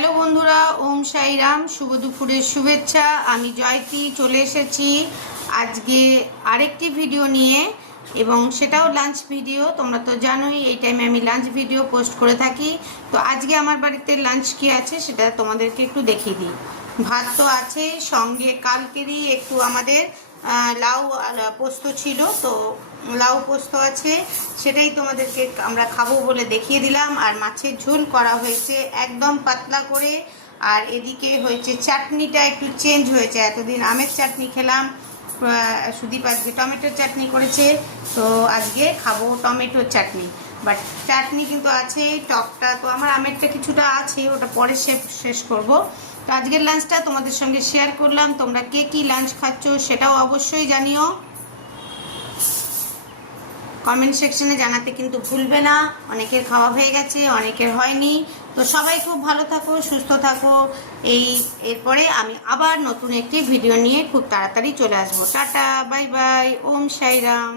Hello বন্ধুরা, ওম সাইরাম। শুভ দুপুরের শুভেচ্ছা। আমি জয়তী চলে এসেছি আজকে আরেকটি ভিডিও নিয়ে, এবং সেটাও লাঞ্চ ভিডিও। তোমরা তো জানোই এই টাইমে আমি লাঞ্চ ভিডিও পোস্ট করে থাকি। তো আজকে আমার বাড়িতে লাঞ্চ কি আছে সেটা তোমাদেরকে একটু দেখিয়ে দিই। ভাত তো আছে, সঙ্গে কালকেরই একটু আমাদের লাউ পোস্ত ছিল, তো লাউ পোস্ত আছে, সেটাই তোমাদেরকে আমরা খাবো বলে দেখিয়ে দিলাম। আর মাছের ঝোল করা হয়েছে একদম পাতলা করে। আর এদিকে হয়েছে চাটনিটা একটু চেঞ্জ হয়েছে। এতদিন আমের চাটনি খেলাম, সুদীপ আজকে টমেটোর চাটনি করেছে, তো আজকে খাবো টমেটোর চাটনি। বাট চাটনি কিন্তু আছে, টকটা তো আমার আমেরটা কিছুটা আছে, ওটা পরে শেষ করব। তো আজকের লাঞ্চটা তোমাদের সঙ্গে শেয়ার করলাম। তোমরা কে কী লাঞ্চ খাচ্ছ সেটাও অবশ্যই জানিও, কমেন্ট সেকশনে জানাতে কিন্তু ভুলবে না। অনেকের খাওয়া হয়ে গেছে, অনেকের হয়নি। তো সবাই খুব ভালো থাকো, সুস্থ থাকো। এরপরে আমি আবার নতুন একটি ভিডিও নিয়ে খুব তাড়াতাড়ি চলে আসবো। টাটা, বাই বাই, ওম সাইরাম।